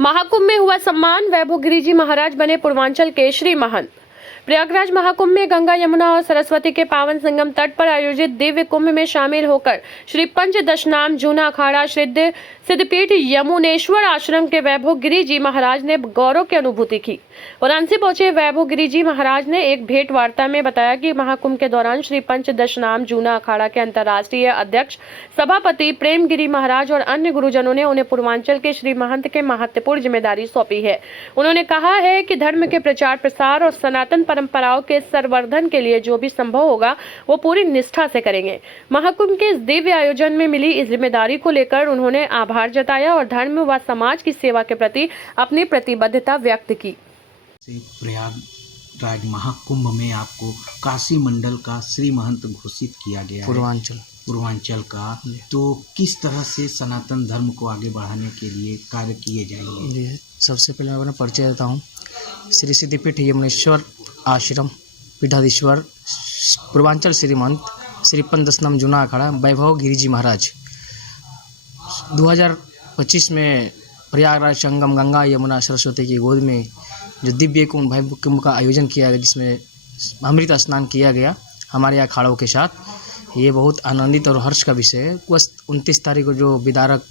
महाकुंभ में हुआ सम्मान, वैभव गिरिजी महाराज बने पूर्वांचल के श्री महंत। प्रयागराज महाकुंभ में गंगा, यमुना और सरस्वती के पावन संगम तट पर आयोजित दिव्य कुंभ में शामिल होकर श्री पंचदशनाम जूना अखाड़ा सिद्धपीठ यमुनेश्वर आश्रम के वैभव गिरिजी महाराज ने गौरव की अनुभूति की। वाराणसी पहुंचे वैभव गिरिजी महाराज ने एक भेंट वार्ता में बताया कि महाकुंभ के दौरान श्री पंचदशनाम जूना अखाड़ा के अंतर्राष्ट्रीय अध्यक्ष सभापति प्रेमगिरी महाराज और अन्य गुरुजनों ने उन्हें पूर्वांचल के श्री महंत के महत्वपूर्ण जिम्मेदारी सौंपी है। उन्होंने कहा है कि धर्म के प्रचार प्रसार और सनातन परंपराओं के संवर्धन के लिए जो भी संभव होगा वो पूरी निष्ठा से करेंगे। महाकुंभ के इस दिव्य आयोजन में मिली इस जिम्मेदारी को लेकर उन्होंने आभार जताया और धर्म व समाज की सेवा के प्रति अपनी प्रतिबद्धता व्यक्त की। प्रयागराज महाकुंभ में आपको काशी मंडल का श्री महंत घोषित किया गया है, पूर्वांचल का, तो किस तरह से सनातन धर्म को आगे बढ़ाने के लिए कार्य किए जाएंगे? सबसे पहले मैं अपना परिचय देता हूँ। श्री सिद्धपीठ यमुनेश्वर आश्रम पीठाधीश्वर पूर्वांचल श्री महंत श्री पंचदशनाम जूना अखाड़ा वैभव गिरिजी महाराज 2025 में प्रयागराज संगम गंगा, यमुना, सरस्वती की गोद में जो दिव्य कुंभ का आयोजन किया गया, जिसमें अमृत स्नान किया गया हमारे अखाड़ों के साथ, ये बहुत आनंदित और हर्ष का विषय है। 29 तारीख को जो विदारक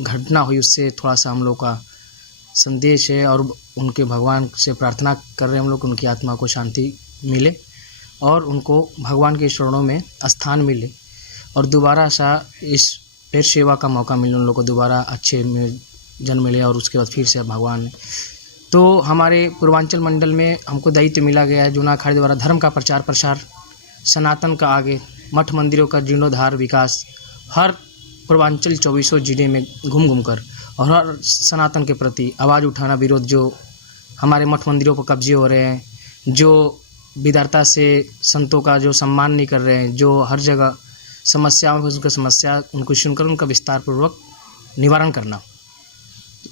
घटना हुई उससे थोड़ा सा हम लोग का संदेश है और उनके भगवान से प्रार्थना कर रहे हैं हम लोग, उनकी आत्मा को शांति मिले और उनको भगवान के चरणों में स्थान मिले और दोबारा सा इस फिर सेवा का मौका मिले, उन लोग को दोबारा अच्छे में जन्म मिले और उसके बाद फिर से भगवान। तो हमारे पूर्वांचल मंडल में हमको दायित्व मिला गया है जूना अखाड़े द्वारा धर्म का प्रचार प्रसार, सनातन का आगे, मठ मंदिरों का जीर्णोद्धार विकास, हर पूर्वांचल 24 जिले में घूम घूम कर और हर सनातन के प्रति आवाज़ उठाना, विरोध जो हमारे मठ मंदिरों पर कब्जे हो रहे हैं, जो विदारता से संतों का जो सम्मान नहीं कर रहे हैं, जो हर जगह समस्याओं में उनका समस्या उनको सुनकर उनका विस्तार पूर्वक निवारण करना।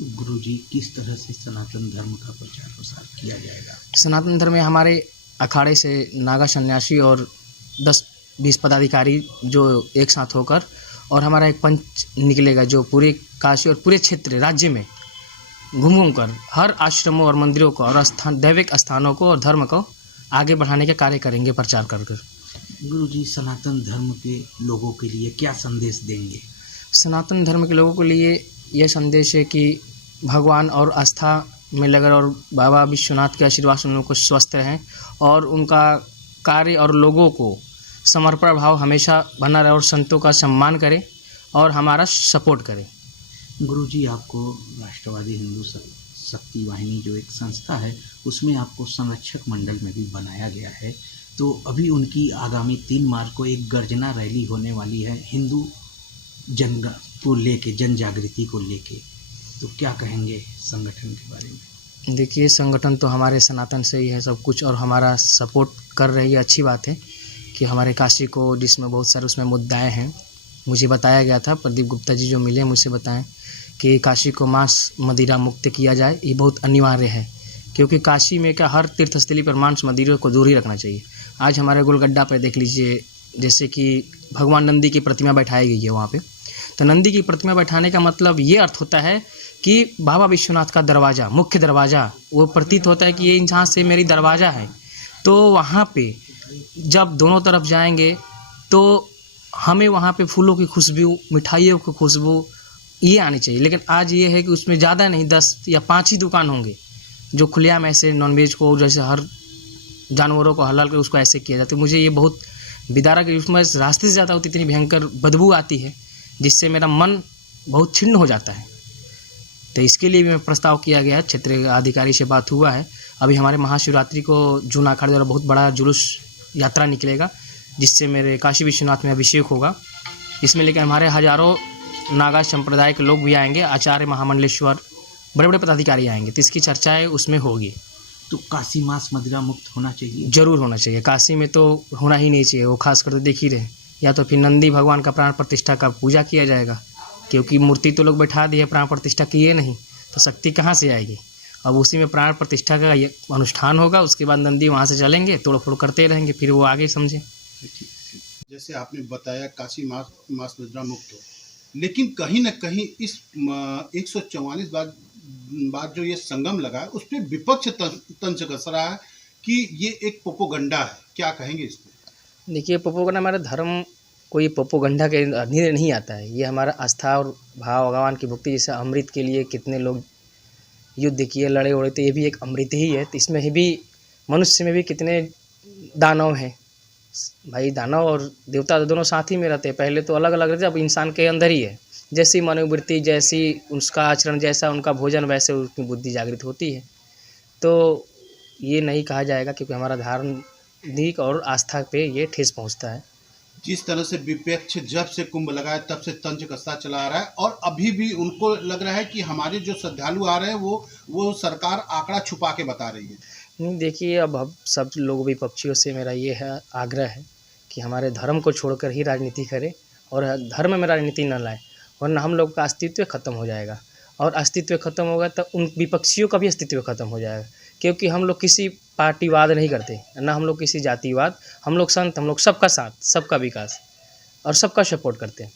गुरुजी, किस तरह से सनातन धर्म का प्रचार प्रसार किया जाएगा? सनातन धर्म में हमारे अखाड़े से नागा सन्यासी और 10-20 पदाधिकारी जो एक साथ होकर और हमारा एक पंच निकलेगा जो पूरे काशी और पूरे क्षेत्र राज्य में घूम घूम कर हर आश्रमों और मंदिरों को और दैविक स्थानों को और धर्म को आगे बढ़ाने के कार्य करेंगे, प्रचार कर कर। गुरुजी, सनातन धर्म के लोगों के लिए क्या संदेश देंगे? सनातन धर्म के लोगों के लिए यह संदेश है कि भगवान और आस्था में लगकर और बाबा विश्वनाथ के आशीर्वाद से उन लोगों को स्वस्थ रहें और उनका कार्य और लोगों को समर्पण भाव हमेशा बना रहे और संतों का सम्मान करें और हमारा सपोर्ट करें। गुरुजी, आपको राष्ट्रवादी हिंदू शक्ति वाहिनी जो एक संस्था है उसमें आपको संरक्षक मंडल में भी बनाया गया है, तो अभी उनकी आगामी 3 मार्च को एक गर्जना रैली होने वाली है हिंदू जन को लेके, जन जागृति को लेके, तो क्या कहेंगे संगठन के बारे में? देखिए, संगठन तो हमारे सनातन से ही है सब कुछ और हमारा सपोर्ट कर रही है। अच्छी बात है कि हमारे काशी को, जिसमें बहुत सारे उसमें मुद्दाएं हैं, मुझे बताया गया था, प्रदीप गुप्ता जी जो मिले मुझसे बताएं कि काशी को मांस मदिरा मुक्त किया जाए, ये बहुत अनिवार्य है क्योंकि काशी में क्या हर तीर्थस्थली पर मांस मदिरा को दूर ही रखना चाहिए। आज हमारे गोलगड्ढा पर देख लीजिए, जैसे कि भगवान नंदी की प्रतिमा बैठाई गई है वहाँ पे, तो नंदी की प्रतिमा बैठाने का मतलब ये अर्थ होता है कि बाबा विश्वनाथ का दरवाज़ा, मुख्य दरवाज़ा, वो प्रतीत होता है कि ये यहाँ से मेरी दरवाज़ा है। तो वहाँ पे जब दोनों तरफ जाएंगे तो हमें वहाँ पे फूलों की खुशबू, मिठाइयों की खुशबू ये आनी चाहिए। लेकिन आज ये है कि उसमें ज़्यादा नहीं, 10 या 5 ही दुकान होंगे जो खुलेआम ऐसे नॉनवेज को, जैसे हर जानवरों को हलाल कर उसको ऐसे किया जाता है। मुझे ये बहुत विदारक, उसमें रास्ते से ज़्यादा होती इतनी भयंकर बदबू आती है जिससे मेरा मन बहुत छिन्न हो जाता है। तो इसके लिए भी प्रस्ताव किया गया है, क्षेत्रीय अधिकारी से बात हुआ है। अभी हमारे महाशिवरात्रि को जूना अखाड़े द्वारा बहुत बड़ा जुलूस यात्रा निकलेगा जिससे मेरे काशी विश्वनाथ में अभिषेक होगा। इसमें लेकर हमारे हजारों नागा संप्रदाय के लोग भी आएंगे, आचार्य महामंडलेश्वर, बड़े बड़े पदाधिकारी आएंगे, तो इसकी चर्चाएँ उसमें होगी। तो काशी मांस मदिरा मुक्त होना चाहिए? जरूर होना चाहिए। काशी में तो होना ही नहीं चाहिए, वो खास कर देख ही रहे, या तो फिर नंदी भगवान का प्राण प्रतिष्ठा का पूजा किया जाएगा क्योंकि मूर्ति तो लोग बैठा दिए, प्राण प्रतिष्ठा किए नहीं, तो शक्ति कहाँ से आएगी। अब उसी में प्राण प्रतिष्ठा का ये अनुष्ठान होगा, उसके बाद नंदी वहाँ से चलेंगे, तोड़ फोड़ करते रहेंगे, फिर वो आगे समझे। जैसे आपने बताया काशी मास मुद्रा मुक्त हो, लेकिन कहीं ना कहीं इस 144 बाद जो ये संगम लगा है उस पर विपक्ष तंज कस रहा है कि ये एक प्रोपोगंडा है, क्या कहेंगे इस पे? देखिए, प्रोपोगंडा, हमारा धर्म कोई प्रोपोगंडा के अधीन नहीं आता है। ये हमारा आस्था और भाव, भगवान की भक्ति, जैसे अमृत के लिए कितने लोग युद्ध किए, लड़े उड़े, तो ये भी एक अमृत ही है। तो इसमें भी मनुष्य में भी कितने दानव हैं भाई। दानव और देवता तो दोनों साथ ही में रहते हैं। पहले तो अलग अलग रहते, अब इंसान के अंदर ही है। जैसी मनोवृत्ति, जैसी उसका आचरण, जैसा उनका भोजन, वैसे उसकी बुद्धि जागृत होती है। तो ये नहीं कहा जाएगा, क्योंकि हमारा धार्मिक और आस्था पे ये ठेस पहुंचता है। जिस तरह से विपक्ष जब से कुंभ लगा है तब से तंज कसता चला आ रहा है, और अभी भी उनको लग रहा है कि हमारे जो श्रद्धालु आ रहे हैं वो सरकार आंकड़ा छुपा के बता रही है। नहीं, देखिए, अब सब लोग, विपक्षियों से मेरा ये है आग्रह है कि हमारे धर्म को छोड़कर ही राजनीति करें और धर्म में राजनीति न लाएं, वरना हम लोग का अस्तित्व खत्म हो जाएगा। और अस्तित्व खत्म होगा तो उन विपक्षियों का भी अस्तित्व खत्म हो जाएगा, क्योंकि हम लोग किसी पार्टीवाद नहीं करते, ना हम लोग किसी जातिवाद। हम लोग संत, हम लोग सबका साथ, सबका विकास और सबका सपोर्ट करते हैं।